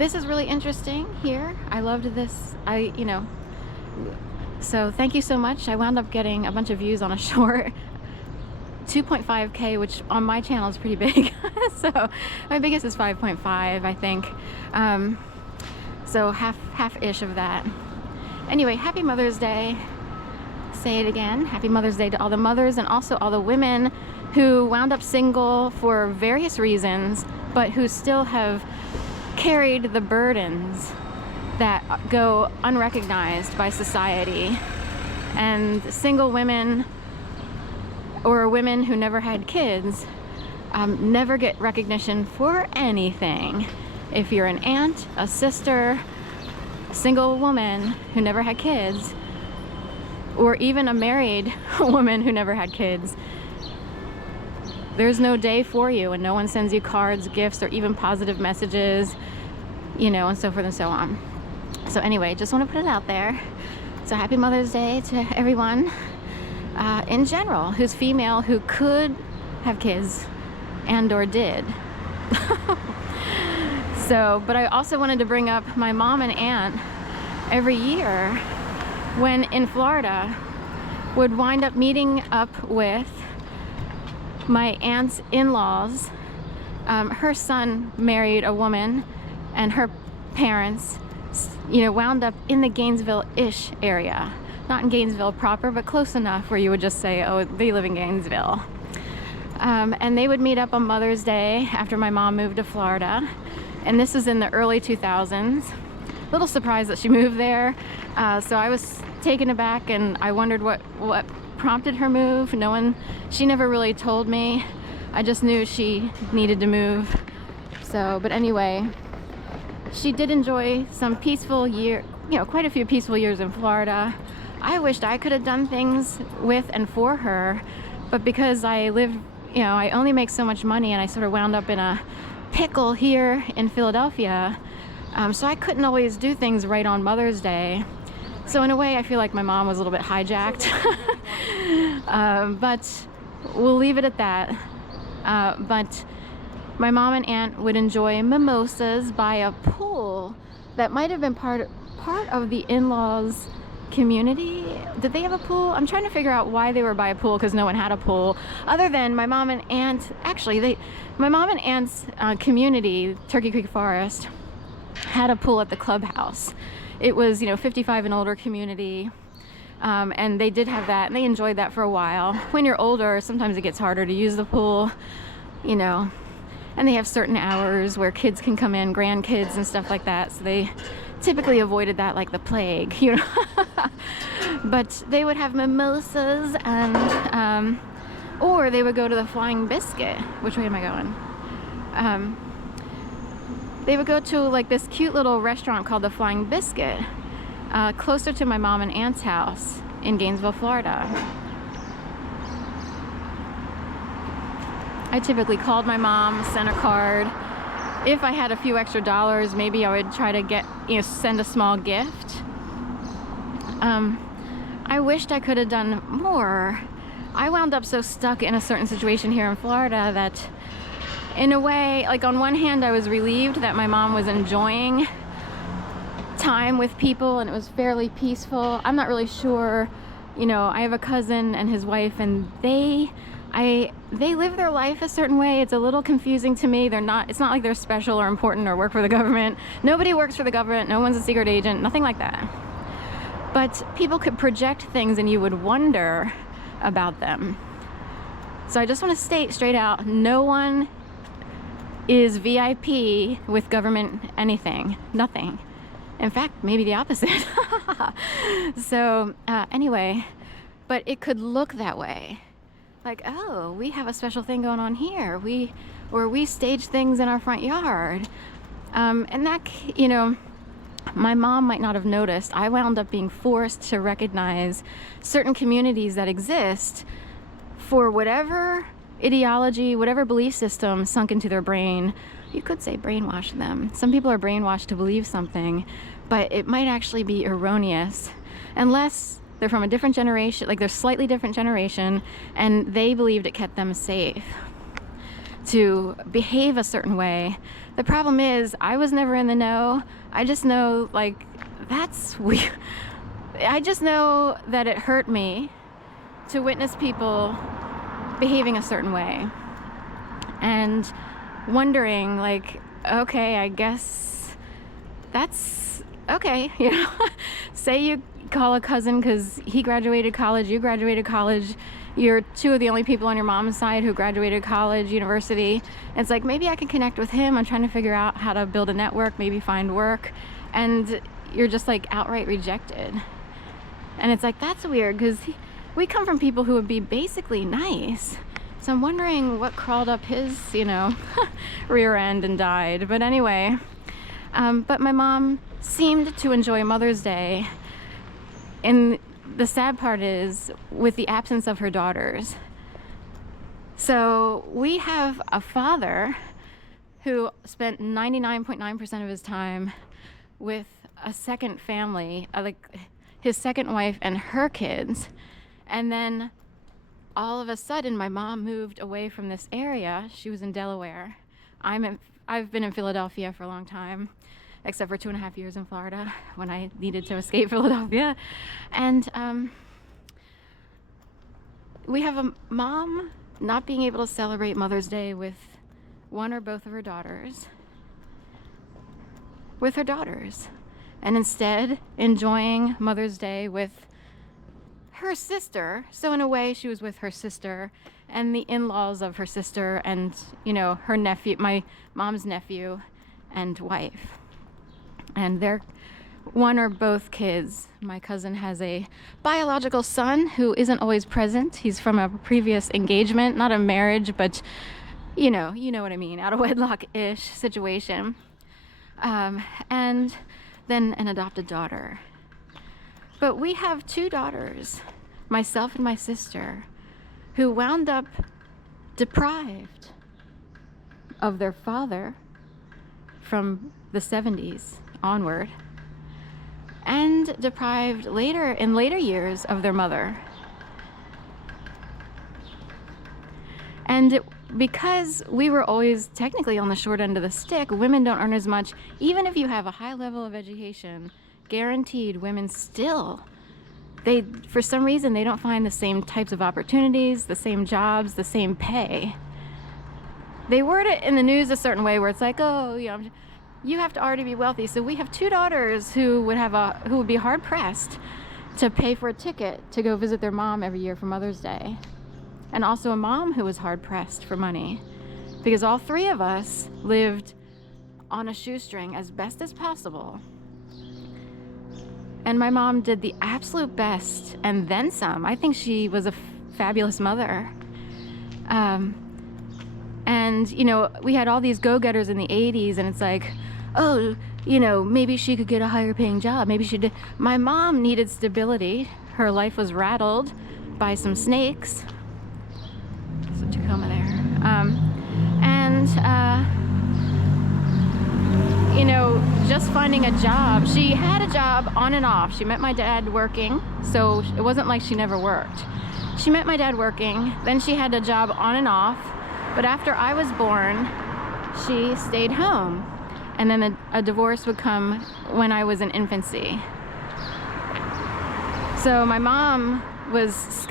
this is really interesting here. I loved this. So thank you so much. I wound up getting a bunch of views on a short. 2.5K, which on my channel is pretty big. So my biggest is 5.5, I think. So half-ish of that. Anyway, happy Mother's Day. Say it again. Happy Mother's Day to all the mothers and also all the women who wound up single for various reasons, but who still have carried the burdens that go unrecognized by society. And single women or women who never had kids never get recognition for anything. If you're an aunt, a sister, a single woman who never had kids, or even a married woman who never had kids, there's no day for you, and no one sends you cards, gifts, or even positive messages, and so forth and so on. So anyway, just want to put it out there. So happy Mother's Day to everyone in general who's female, who could have kids and or did. So, but I also wanted to bring up my mom and aunt every year when in Florida would wind up meeting up with my aunt's in-laws. Her son married a woman, and her parents, wound up in the Gainesville-ish area. Not in Gainesville proper, but close enough where you would just say, oh, they live in Gainesville. And they would meet up on Mother's Day after my mom moved to Florida. And this was in the early 2000s. A little surprised that she moved there. So I was taken aback, and I wondered what prompted her move. She never really told me. I just knew she needed to move. So, but anyway, she did enjoy some peaceful quite a few peaceful years in Florida. I wished I could have done things with and for her, but because I only make so much money, and I sort of wound up in a pickle here in Philadelphia, so I couldn't always do things right on Mother's Day. So in a way, I feel like my mom was a little bit hijacked. But we'll leave it at that. But my mom and aunt would enjoy mimosas by a pool that might have been part of the in-laws community. Did they have a pool? I'm trying to figure out why they were by a pool, because no one had a pool other than my mom and aunt. Actually, my mom and aunt's community, Turkey Creek Forest, had a pool at the clubhouse. It was 55 and older community, and they did have that, and they enjoyed that for a while. When you're older, sometimes it gets harder to use the pool, and they have certain hours where kids can come in, grandkids and stuff like that, so they typically avoided that like the plague. But they would have mimosas, and or they would go to the Flying Biscuit. Which way am I going? They would go to like this cute little restaurant called the Flying Biscuit, closer to my mom and aunt's house in Gainesville, Florida. I typically called my mom, sent a card. If I had a few extra dollars, maybe I would try to send a small gift. I wished I could have done more. I wound up so stuck in a certain situation here in Florida that, in a way, like on one hand, I was relieved that my mom was enjoying time with people and it was fairly peaceful. I'm not really sure, I have a cousin and his wife, and they live their life a certain way. It's a little confusing to me. It's not like they're special or important or work for the government. Nobody works for the government. No one's a secret agent, nothing like that. But people could project things and you would wonder about them. So I just want to state straight out, no one is VIP with government anything, nothing. In fact, maybe the opposite. So anyway, but it could look that way. Like, oh, we have a special thing going on here. We stage things in our front yard. And that, my mom might not have noticed. I wound up being forced to recognize certain communities that exist for whatever ideology, whatever belief system sunk into their brain. You could say brainwash them. Some people are brainwashed to believe something, but it might actually be erroneous unless they're from a different generation, like they're slightly different generation, and they believed it kept them safe to behave a certain way The problem is, I was never in the know. I just know, like, that's weird. I just know that it hurt me to witness people behaving a certain way. And wondering, like, okay, I guess that's okay, you know? Say you call a cousin because he graduated college, you graduated college, you're two of the only people on your mom's side who graduated college, university. It's like, maybe I can connect with him. I'm trying to figure out how to build a network, maybe find work, and you're just like outright rejected. And it's like, that's weird, because we come from people who would be basically nice. So I'm wondering what crawled up his, you know, rear end and died. But anyway, but my mom seemed to enjoy Mother's Day. And the sad part is with the absence of her daughters. So we have a father who spent 99.9% of his time with a second family, like his second wife and her kids. And then all of a sudden, my mom moved away from this area. She was in Delaware. I've been in Philadelphia for a long time, except for 2.5 years in Florida when I needed to escape Philadelphia. And we have a mom not being able to celebrate Mother's Day with one or both of her daughters, and instead enjoying Mother's Day with her sister. So in a way, she was with her sister and the in-laws of her sister and, you know, her nephew, my mom's nephew and wife. And they're one or both kids. My cousin has a biological son who isn't always present. He's from a previous engagement, not a marriage, but you know what I mean, out of wedlock-ish situation. And then an adopted daughter. But we have 2 daughters, myself and my sister, who wound up deprived of their father from the 70s onward, and deprived in later years of their mother. And because we were always technically on the short end of the stick, women don't earn as much. Even if you have a high level of education, guaranteed women still, for some reason, they don't find the same types of opportunities, the same jobs, the same pay. They word it in the news a certain way where it's like, oh, you know, you have to already be wealthy. So we have 2 daughters who would be hard pressed to pay for a ticket to go visit their mom every year for Mother's Day. And also a mom who was hard pressed for money, because all 3 of us lived on a shoestring as best as possible. And my mom did the absolute best and then some. I think she was a fabulous mother. And, you know, we had all these go-getters in the 80s, and it's like, oh, you know, maybe she could get a higher paying job. Maybe she did. My mom needed stability. Her life was rattled by some snakes. There's a Tacoma there. You know, just finding a job. She had a job on and off. She met my dad working, so it wasn't like she never worked. She met my dad working, then she had a job on and off, but after I was born, she stayed home. And then a divorce would come when I was in infancy. So my mom was scared.